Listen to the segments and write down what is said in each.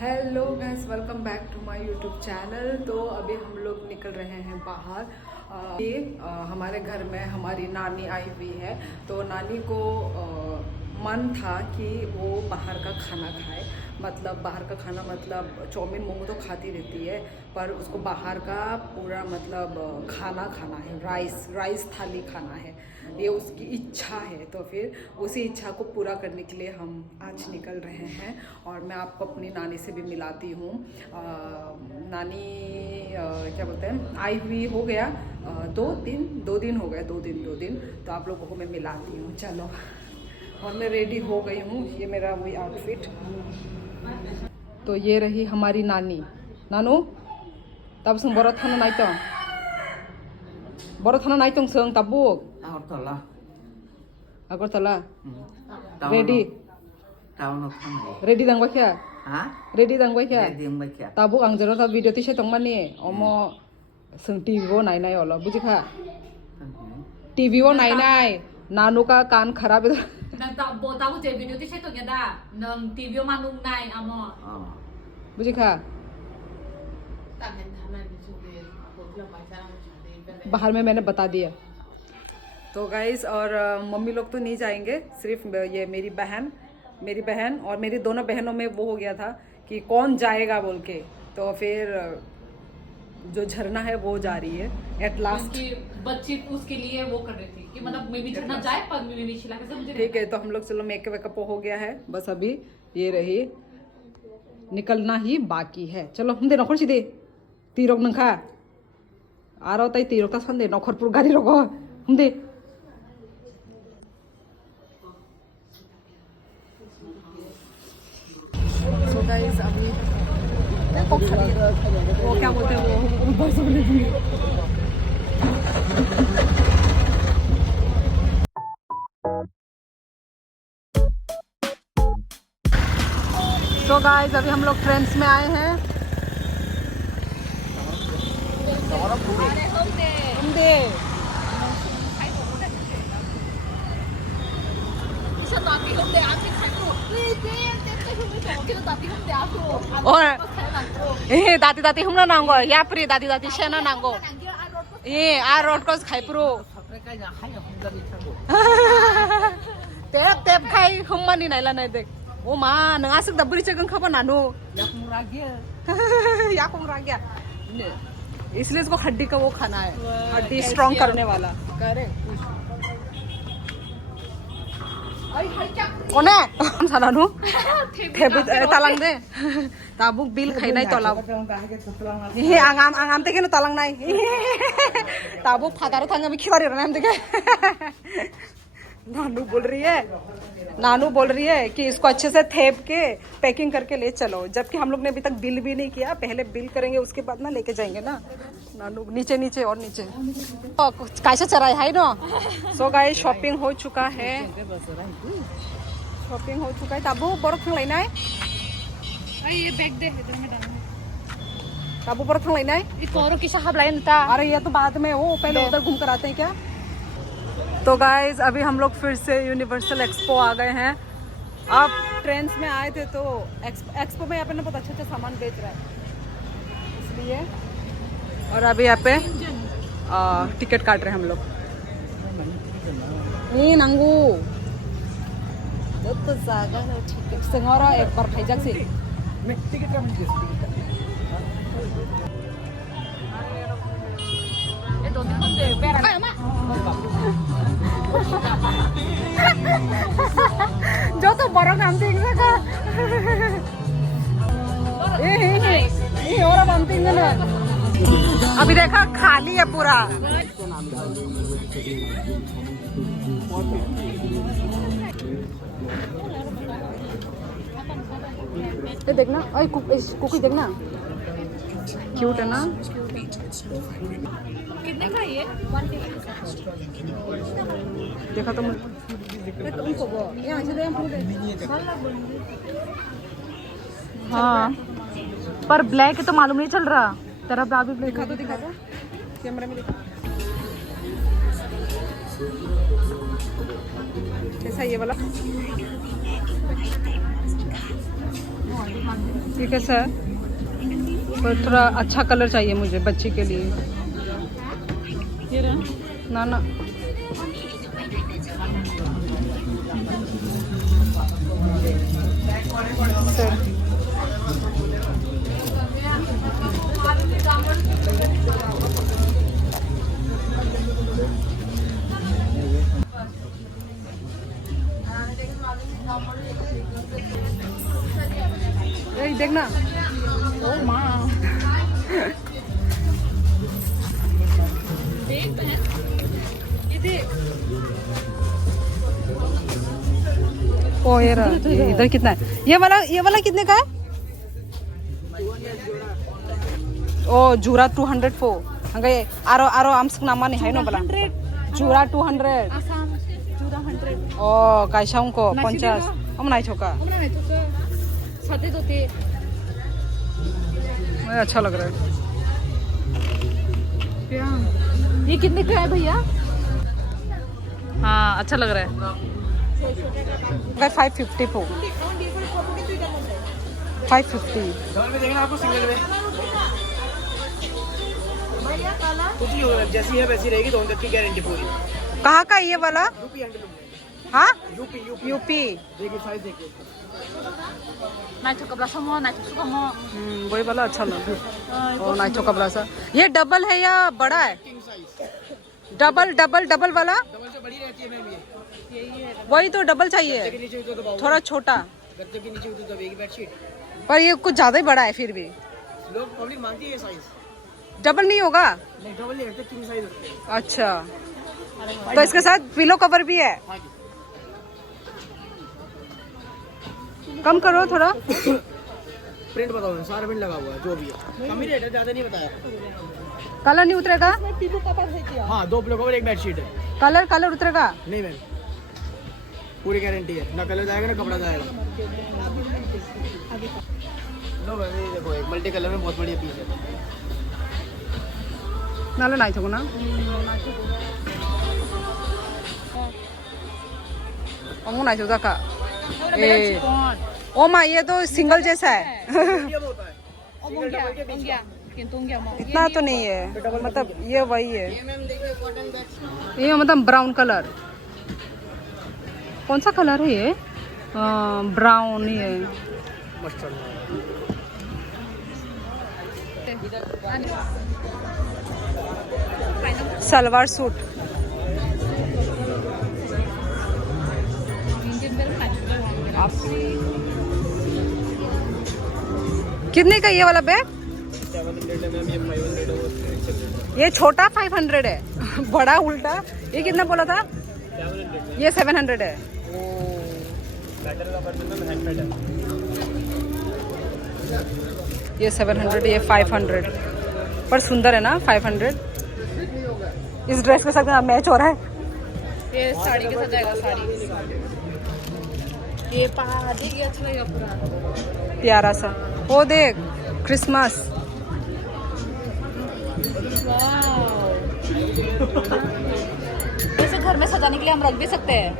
Hello guys, welcome back to my YouTube channel. तो अभी हम लोग निकल रहे हैं बाहर। हमारे घर में हमारी नानी आई हुई है, तो नानी को मन था कि वो बाहर का खाना खाए। मतलब बाहर का खाना मतलब चाउमीन मोमो तो खाती रहती है, पर उसको बाहर का पूरा मतलब खाना खाना है, राइस थाली खाना है, ये उसकी इच्छा है। तो फिर उसी इच्छा को पूरा करने के लिए हम आज निकल रहे हैं। और मैं आपको अपनी नानी से भी मिलाती हूँ। नानी क्या बोलते हैं, आई हुई हो गया दो दिन हो गए, दो दिन। तो आप लोगों को मैं मिलाती हूँ, चलो। और मैं रेडी हो गई हूँ, ये मेरा वही आउटफिट। तो ये रही हमारी नानी। नानू तब सुन बड़ा थाना नाई तो संग Tabuk Agartala. Ready. Ready dang bakya? Ready dang bakya? Tabuk ang jero ta video ti se tongman ni omo sung TV wo nai nai olo buji kha. TV wo nai nanu ka kan kharab itu. Nang tabu je video ti se tong ya da nang TV wo manung nai amo. Buji kha. बाहर में मैंने बता दिया। तो guys, और mummy लोग तो नहीं जाएंगे, सिर्फ ये मेरी बहन और मेरी दोनों बहनों में वो हो गया था कि कौन जाएगा बोल के। तो फिर जो झरना है वो जा रही है एट लास्ट। बच्ची उसके लिए वो कर रही थी कि मतलब मैं भी झरना जाए पर मैं भी छिला के मुझे ठीक है। तो हम लोग चलो मेकअप हो गया है, बस अभी ये रही, निकलना ही बाकी है। चलो हम दे नखर सीधे तीरोक नखा आरो तई तीरोक ता संदे नखरपुर गाड़ी रोको हम दे। सो गाइस, अभी वो क्या बोलते हैं वो बस तो गाइस, अभी हम लोग ट्रेंड्स में आए हैं। और दाती दाती हमना नांगो या प्री दाती दाती शेना नांगो ए आ रोड को खाइ प्रो तेप खाइ हममानि नाइला नाइ देख ओ मा नङा सक दबरी चगन खबा नानु या कोंग गया इसलिए इसको हड्डी का वो खाना है, हड्डी स्ट्रॉन्ग करने वाला। कौन है हम सानानु तालांग दे ताबुक बिल खाइनाय तलाव हे आंगाम ते केनो तालांग नाय ताबुक फादार थांगा भी खिवारी रना हम देखे। नानू बोल रही है कि इसको अच्छे से थेप के पैकिंग करके ले चलो, जबकि हम लोग ने अभी तक बिल भी नहीं किया। पहले बिल करेंगे उसके बाद ना लेके जाएंगे ना। नानू नीचे और नीचे कैसे चराई है ना। सो गाइस, शॉपिंग हो चुका है, ताबू बरफ थांग लाइनाय ये बैग दे इधर में डालना। ताबू बरफ थांग लाइनाय इकोरो की साहब लाइन था। अरे ये तो बाद में हो, पहले उधर घूम कर आते हैं क्या। तो गाइज, अभी हम लोग फिर से यूनिवर्सल एक्सपो आ गए हैं। अब ट्रेंड्स में आए थे तो एक्सपो में यहाँ पे ना बहुत अच्छा सामान बेच रहा है इसलिए। और अभी यहाँ पे टिकट काट रहे हैं हम लोग। नहीं नंगू तो जागा है टिकट संगोरा एक बार खाई जाक से टिकट का मुझे ये दो दिन दे बेरा जो तो बड़ा नाम देख सका ये और बनती है ना। अभी देखा खाली है पूरा। ये देखना, अरे कुकी देखना, क्यूट है ना। कितने का ये देखा तो हाँ, पर ब्लैक है तो मालूम नहीं चल रहा। तेरा भी दिखा दो कैमरा में दिखा। कैसा ये वाला ये कैसा है? पर थोड़ा अच्छा कलर चाहिए मुझे बच्चे के लिए। ये रहा ना ना सर ये देखना। ओ माँ देख बहन, ये देख। ओ ये रहा, ये इधर कितना है? ये वाला कितने का है? ओ जूरा 204 हंगे आरो आरो आमसक नामा नहीं है नो बला जूरा 200 आसाम जुरा 100 ओ काइशाऊ को 50 हम नहीं छोका हमने नहीं तो साथे तो ते मुझे अच्छा लग रहा है। ये कितने का है भैया? हाँ अच्छा लग रहा है। 550 को 550 में देखना आपको सिंगल में कुछ नहीं होगा, जैसी है वैसी रहेगी, दोनों तक की गारंटी पूरी। कहाँ का है ये वाला? यूपी हैंडलूम हाँ यूपी यूपी देखिए साइज देखिए नाइट कपड़ा समो नाइट समो वही वाला अच्छा लग रहा है। ओ नाइचो कपड़ा सा ये डबल है या बड़ा है? किंग साइज डबल वाला डबल से बड़ी रहती है मैम, ये यही है। वही तो डबल गद्दे के चाहिए नीचे तो दबाओ, थोड़ा छोटा गद्दे के नीचे तो दबेगी बेडशीट। पर ये कुछ ज्यादा ही बड़ा है फिर भी लोग पब्लिक मांगती है ये साइज, डबल नहीं होगा। नहीं डबल नहीं रहते, किंग साइज होते हैं। अच्छा तो इसके साथ पिलो कवर भी है। हाँ जी कम करो थोड़ा। प्रिंट बताओ ना, सारा प्रिंट लगा हुआ है जो भी है, कम ही रेट है, ज्यादा नहीं बताया। कलर नहीं उतरेगा? हाँ 2 पिलो कवर 1 बेडशीट है। कलर उतरेगा? नहीं मैम पूरी गारंटी है, ना कलर जाएगा ना कपड़ा जाएगा। लो मैम ये देखो एक मल्टी कलर में बहुत बढ़िया पीस है। नाले नहीं थको ना ओमो नहीं थका का ए ओ माँ ये तो सिंगल जैसा है। मीडियम होता है, इतना तो नहीं है, मतलब ये वही है। ये मैम देखिए कॉटन बैग्स ये मतलब ब्राउन कलर, कौन सा कलर है ये? ब्राउन ही है। मस्टर्ड सलवार सूट कितने का ये वाला बैग? 700 है मैम, ये 500 है। ये छोटा 500 है बड़ा उल्टा। ये कितना बोला था? 700 ये 700 है। बैटर का पर मैम हैंडमेड है। ये 700 ये 500 पर सुंदर है ना 500। इस ड्रेस के साथ मैच हो रहा है। ये साड़ी के साथ जाएगा, साड़ी ये पहाड़ी की अच्छा लगेगा पूरा प्यारा सा। वो देख क्रिसमस। वैसे घर में सजाने के लिए हम रख भी सकते हैं।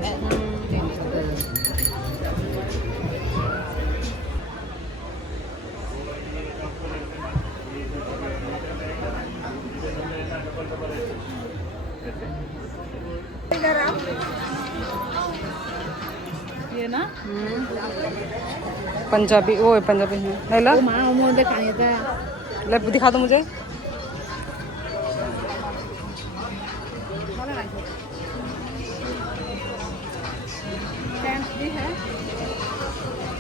ये ना पंजाबी वो है पंजाबी है नहीं ला माँ मुझे खाने का ले दिखा दो मुझे।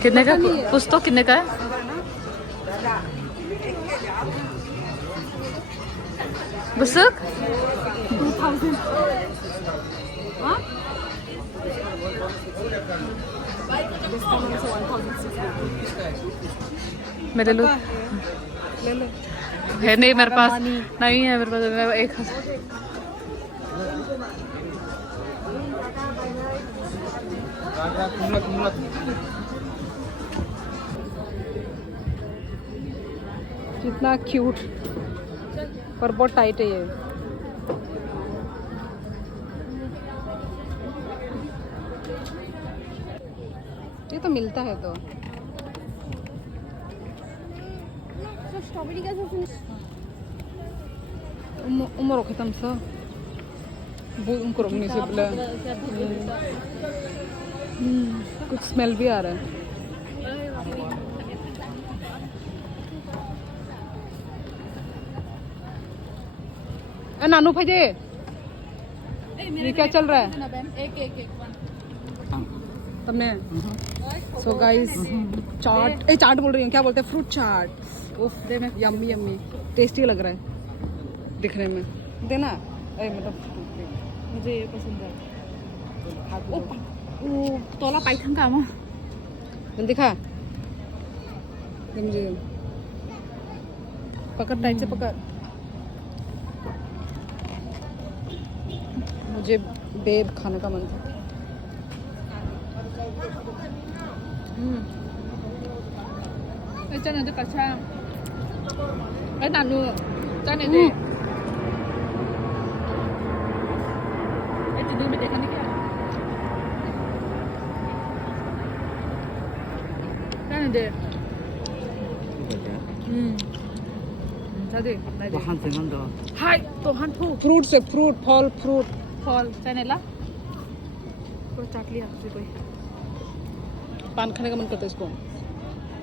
कितने का कुछ तो कितने का है? बुसुक 2000 मेरे लो ले ले है नहीं मेरे पास, नहीं है मेरे पास। 1000 कितना क्यूट पर बहुत टाइट है ये। ये तो मिलता है तो स्ट्रॉबेरी का सोचने umur ko tamsa bu umko romni se bula कुछ स्मेल भी आ रहा है नानू भाई ये क्या चल रहा है तुमने सो गाइस चाट बोल रही हूँ क्या बोलते हैं फ्रूट चाट उफ यम्मी यम्मी टेस्टी लग रहा है दिखने में देना मतलब मुझे ये पसंद है ओ तोला पाइथन का मो जल्दी दिखा मुझे पकड़ टाइट से पकड़ मुझे बेब खाने का मन था 짜네 데 같이 에 나누 짜네 데 itu dulu dekan ni kan de jadi वहाँ से हम तो hai to han thu fruit से फ्रूट फल फ्रूट फल चाने ला तो चाट लिया से कोई पान खाने का मन करता है इसको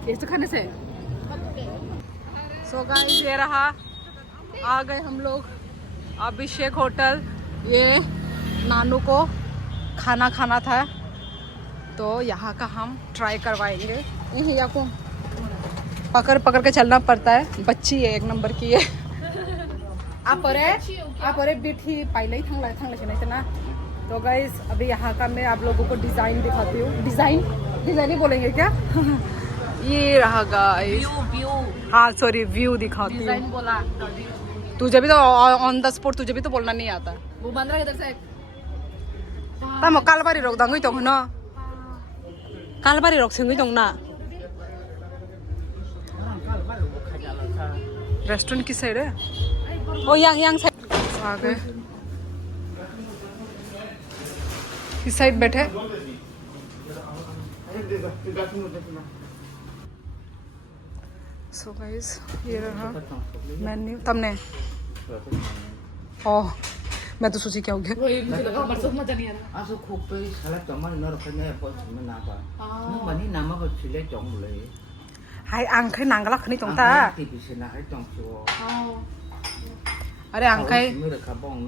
ये तो खाने से सो गाइस ये रहा आ गए हम लोग अभिषेक होटल ये नानू को खाना खाना था तो यहाँ का हम ट्राई करवाएंगे या को पकड़ पकड़ के चलना पड़ता है बच्ची है एक नंबर की है आप बिठी पहले ही थंगला नहीं था ना तो गाइस अभी यहाँ का मैं आप लोगों को डिज़ाइन दिखाती हूँ डिज़ाइन ही बोलेंगे क्या ये रहा गाइस व्यू हाँ सॉरी व्यू दिखाती हूँ डिजाइन बोला तुझे भी तो ऑन द स्पॉट तुझे भी तो बोलना नहीं आता वो बंद रहा इधर से तम कालबारी रोक दंगई तो ना कालबारी रोक सिंगई तो ना रेस्टोरेंट की साइड है ओ yang साइड आ गए किस साइड बैठे सो गाइस ये रहा मेन्यू तुमने ओह मैं तो सोची क्या हो गया वही मुझे लगा मरसद मजा नहीं आ रहा आसो खूब पे साला चमन न रखने पर में ना पा न मनी नाम को छिले चंग ले हाय आंखें नांगला खनी तोंता टीवी से ना है चंग सो अरे आंखें मेरे का बोंग न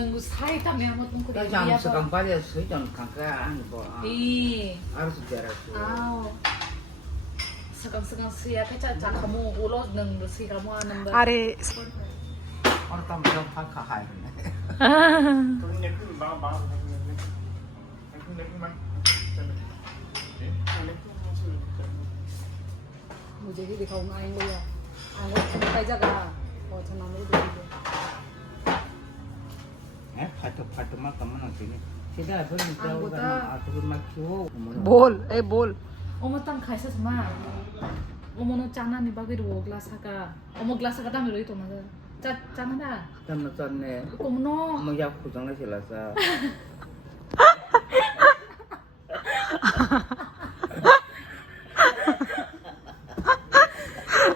नंगु साई तम या मत नंगु तो जाम से कम पाले से जन काका आन बो ई आर से जरा सो आओ segang sia ka cha kamu ulo nang si kamu number अरे और तम तो फा खा है मुझे ही दिखाऊंगा आएंगे या आएंगे कई जगह और छना मेरे देखिए है फट मा कम न के सीधा फिर निकल आ तो मा क्यों बोल ए बोल omo tang khaisa sama omo no chana ni bagir wo glass ka omo glass ka dam roi to ma cha chana da तम न तने omo no म या खुजंग ले चला सा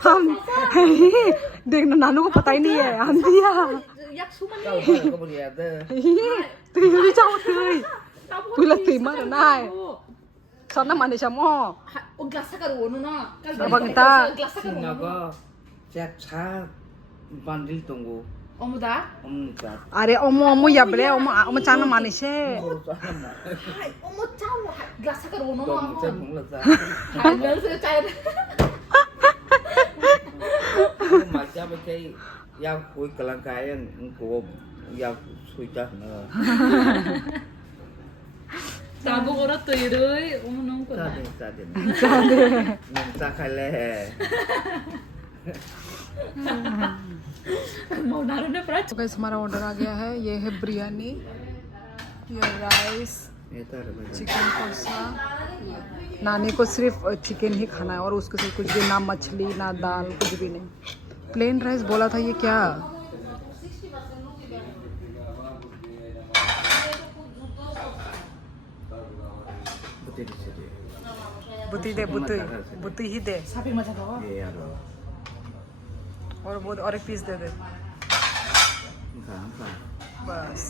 हम देखना नानू को पता ही नहीं है हम दिया yak suma का ni को बोलिया दे तुझे भी जाओ तुझे लगती मत ना है sana mani samo o glass ka ro no na Abang ta. glass ka ro ना no को चेक छा बंदिल तंगो omo da का अरे ओमो ओमो या बले ओमो ओमो चाना माने से omo chao glass ka ro no तो no मुझे भूल सा hai gal se chai मजा बचे या कोई कलाकार को या सुई जा न tabu ora to iroi omo no ko da सादे नंसा खाले mau naruh na pra तो गाइस हमारा ऑर्डर आ गया है ये है बिरयानी ये राइस ये तो चिकन कोसा नानी को सिर्फ चिकन ही खाना है और उसके साथ कुछ भी ना मछली ना दाल कुछ भी नहीं प्लेन राइस बोला था ये क्या बुती दे बुती बुती ही दे sapi macam apa ये यार और वो और एक पीस दे दे बस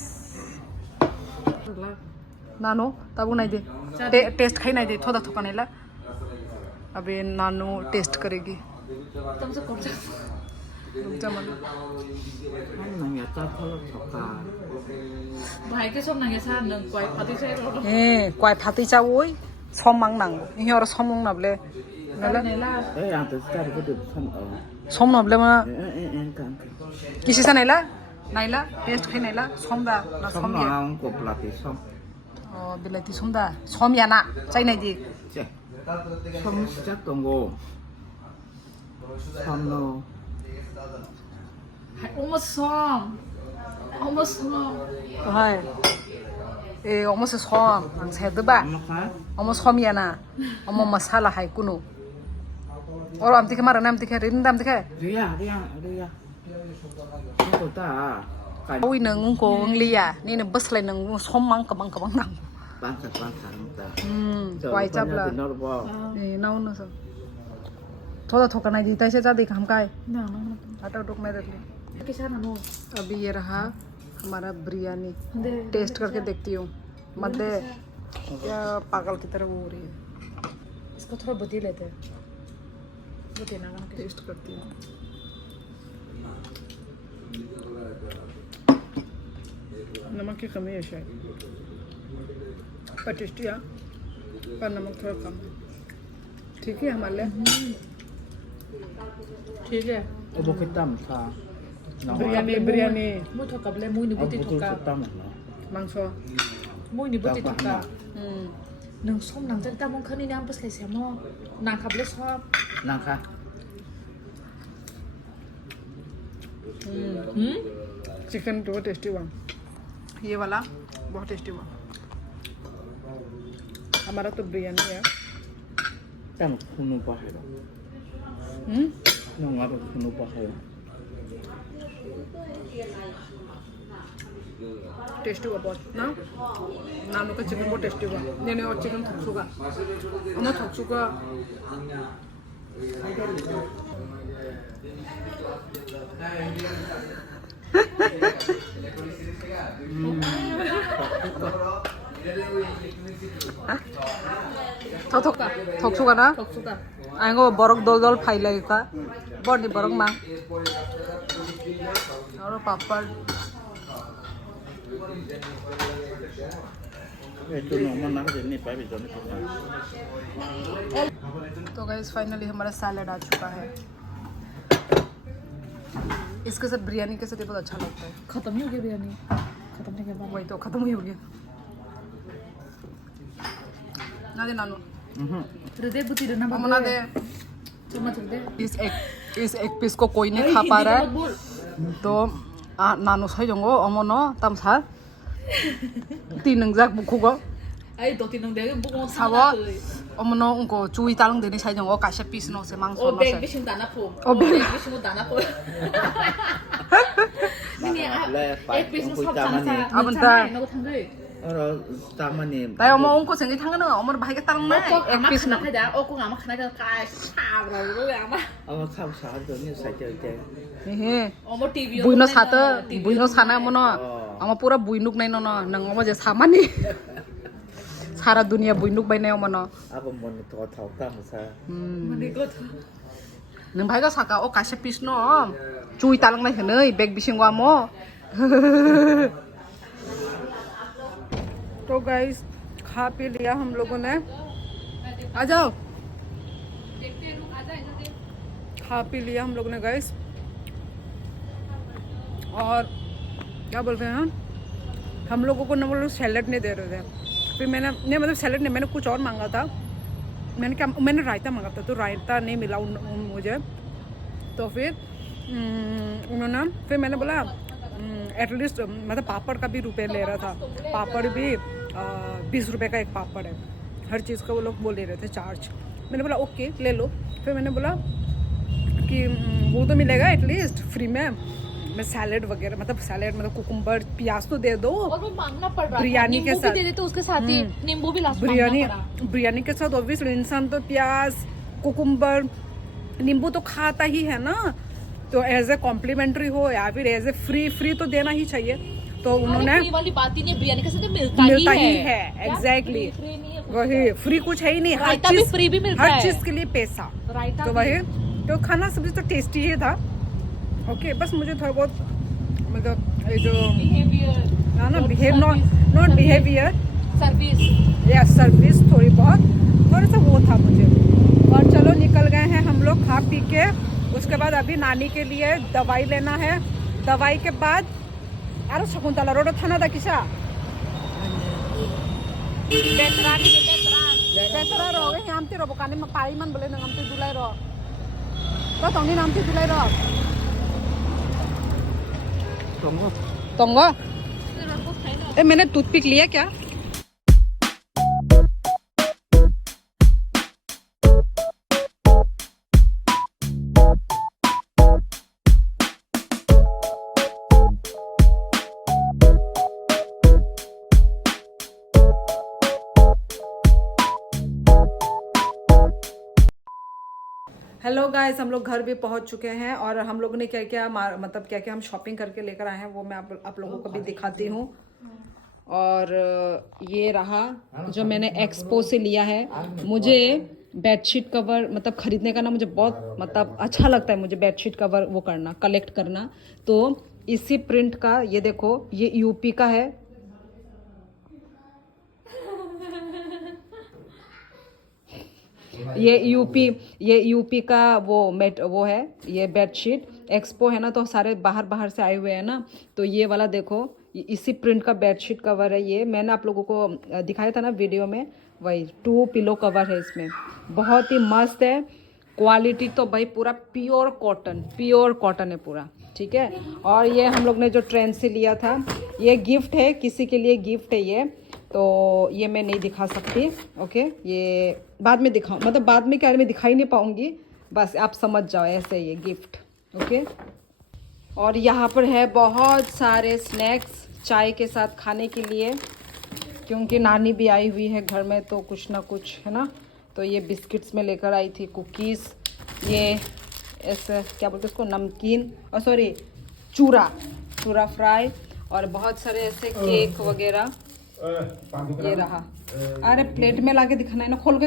नानो तब नहीं दे टेस्ट खाई नहीं दे थोड़ा थोड़ा नहीं ला अभी नानो टेस्ट करेगी तुमसे कौन सा भाई के सब नंगे सा नंग क्वाई फाती से रो क्वाई फाती चा वही सम मांग नांगो इहे और सम मांग नाबले नेला सम नाबले मा किसी सा नैला नाइला टेस्ट खाई नाइला सम दा ना सम या बिलायती सम दा सम या ना चाइ नाइ दि almost hai almost som ang said ba almost som ya na almost masala hai kuno और am tike mara nam tike rin dam tike oi nang ko lia ni ne bus lai nang som mang kabang nang quay chap la nau na so थोड़ा थोड़ा नहीं देता ऐसे ज़्यादा हम का है आटा टोक में रख ली अभी ये रहा हमारा बिरयानी टेस्ट करके देखती हूँ मत दे क्या पागल की तरह वो हो रही है इसको थोड़ा बती लेते हैं बती ना टेस्ट करती हूँ नमक की कमी है शायद पर टेस्टी है पर नमक थोड़ा कम है ठीक है हमारे लिए ठीक है वो कितना था बिरयानी मुझ तो कबले मुझ नहीं बुती ठुका मांस मुझ नहीं बुती ठुका नंग सोम नंग जल्दी मुझ खनी नाम बस ले सेमो नां कबले सोम नां का चिकन तो टेस्टी हुआ ये वाला बहुत टेस्टी हुआ हमारा तो बिरयानी है तम खुनु पाहे नंगा तो खुनु पाहे टेस्टी हुआ बहुत ना नानू का चिकन बहुत टेस्टी हुआ नहीं और चिकन थोक्सुगा हम थोक्सुगा थोक्सुगा ना आएंगो बरक दोल दोल फाई लगेगा बड़ी बरक मांग और पापड़ तो गाइस फाइनली हमारा सैलेड आ चुका है इसके साथ बिरयानी के साथ बहुत अच्छा लगता है खत्म ही हो गया बिरयानी खत्म नहीं कर वही तो खत्म ही हो गया ना दे नानू हृदय बुती रहना ना दे चम्मच दे इस एक पीस को कोई नहीं खा पा रहा है तो नानू सही जोंगो अमनो तमसा तीन जाक बुखुगो आई दो तीन दे बुको साबो अमनो उनको चुई तालंग देने सही जोंगो काशे पीस नो से मांग ओ बेग बिशिंग दाना फो ओ बेग बिशिंग दाना फोนี่เอ็กซ์บิสชอบจังซะअब ता नो थांगै और तामने ताई अमो उनको संगे थांगन अमो भाई के तालंग ना एक पीस ना खादा ओ को गामा खाना का काय साब रो गामा अब खाब साब तो नहीं साइते हे अमो टीवी बुइनो सातो बुइनो साना मनो अमो पूरा बुइनुक नै न नंग अमो जे सामानी सारा दुनिया बुइनुक बाय नै मनो अब मन तो थाउता मसा मने को नों भाई का साका ओ कासे पीस न चुई तालंग नै हनै बेग बिसिंगवा मो तो गाइस खा पी लिया हम लोगों ने आ जाओ खा पी लिया हम लोगों ने गाइस और क्या बोलते हैं हम लोगों को ना वो लोग सैलेड नहीं दे रहे थे फिर मैंने नहीं मतलब सैलेड नहीं मैंने कुछ और मांगा था मैंने रायता मांगा था तो रायता नहीं मिला मुझे तो फिर उन्होंने फिर मैंने बोला एटलीस्ट मतलब पापड़ का भी रुपये ले रहा था पापड़ भी 20 रुपये का एक पापड़ है हर चीज़ का वो लोग बोल दे रहे थे चार्ज मैंने बोला ओके ले लो फिर मैंने बोला कि वो तो मिलेगा एटलीस्ट फ्री में मैं सैलेड वगैरह मतलब सैलेड मतलब कुकुम्बर प्याज तो दे दो और वो मांगना पड़ रहा है बिरयानी के साथ दे देते उसके साथ ही नींबू भी लास्ट बिरयानी के साथ ऑब्वियसली इंसान तो प्याज कुकुम्बर नींबू तो खाता ही है ना तो तो एज ए कॉम्प्लीमेंट्री हो या फिर एज ए फ्री तो देना ही चाहिए। तो उन्होंने फ्री वाली बात ही नहीं, बिरयानी के साथ मिलता ही है एग्जैक्टली वही, फ्री कुछ है ही नहीं, हर रायता भी चीज फ्री भी मिलता हर है। चीज के लिए पैसा। रायता तो भी। वही, तो खाना सब्जी तो टेस्टी ही था। ओके, बस मुझे थोड़ा बहुत मतलब ये जो बिहेवियर ना बिहेव नॉट बिहेवियर सर्विस या सर्विस थोड़ी सा वो था मुझे। और चलो निकल गए हैं हम लोग खा पी के। उसके बाद अभी नानी के लिए दवाई लेना है। दवाई के बाद अरे शकुंतला रोड थाना दा किसा बेतरा रहोगे हमते रो बकाने में पाई मन बोले हमते दुलाई रो तो तंगी नामते दुलाई रो तंगो। ए मैंने टूथपिक लिया क्या? हेलो गाइस, हम लोग घर भी पहुंच चुके हैं और हम लोगों ने क्या क्या मतलब क्या क्या हम शॉपिंग करके लेकर आए हैं वो मैं आप लोगों को भी दिखाती हूँ। और ये रहा जो मैंने एक्सपो से लिया है। मुझे बेडशीट कवर मतलब खरीदने का ना मुझे बहुत मतलब अच्छा लगता है, मुझे बेडशीट कवर वो करना, कलेक्ट करना। तो इसी प्रिंट का ये देखो, ये यूपी का है। ये यूपी का वो है ये बेडशीट। एक्सपो है ना, तो सारे बाहर से आए हुए हैं ना। तो ये वाला देखो, इसी प्रिंट का बेडशीट कवर है। ये मैंने आप लोगों को दिखाया था ना वीडियो में, वही 2 पिलो कवर है इसमें। बहुत ही मस्त है, क्वालिटी तो भाई पूरा प्योर कॉटन है पूरा, ठीक है। और ये हम लोग ने जो ट्रेन से लिया था, ये गिफ्ट है, किसी के लिए गिफ्ट है ये। तो ये मैं नहीं दिखा सकती, ओके। ये बाद में दिखाऊँ, मतलब बाद में क्या मैं दिखा ही नहीं पाऊँगी, बस आप समझ जाओ ऐसे ये गिफ्ट, ओके। और यहाँ पर है बहुत सारे स्नैक्स चाय के साथ खाने के लिए, क्योंकि नानी भी आई हुई है घर में, तो कुछ ना कुछ है ना। तो ये बिस्किट्स में लेकर आई थी, कुकीज़, ये ऐसे क्या बोलते हैं उसको, नमकीन, और सॉरी चूरा फ्राई, और बहुत सारे ऐसे केक वगैरह। ये रहा, अरे प्लेट में लाके दिखाना है ना, खोल के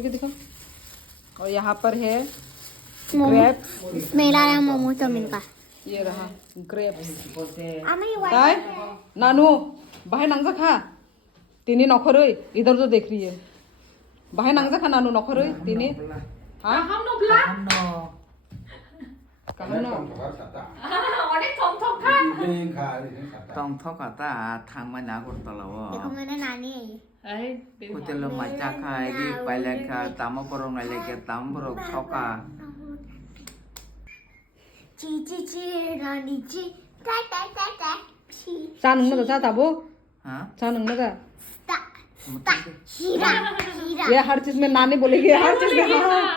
दिखाओ। और यहाँ पर है ग्रेप्स, मेरा है मोमो चाउमीन का। ये रहा ग्रेप्स। ताई नानू बाहे नांगजा खा, तिनी नखरई इधर तो देख रही है। बाहे नांगजा खा नानू नखरई तिनी। हाँ हम नो ब्लैक कहाँ ना অনেক থমথম খান tongthok kata thangma na gortalawo देखो मैंने नानी है ये। hotel macha khai ri pailekha tamo porong naileke tam borok thoka ची रानी ची टा ची चा नंगना चा ताबो ha चा नंगना ता हीरा ये हर चीज में नानी बोलेगी, हर चीज में हाँ।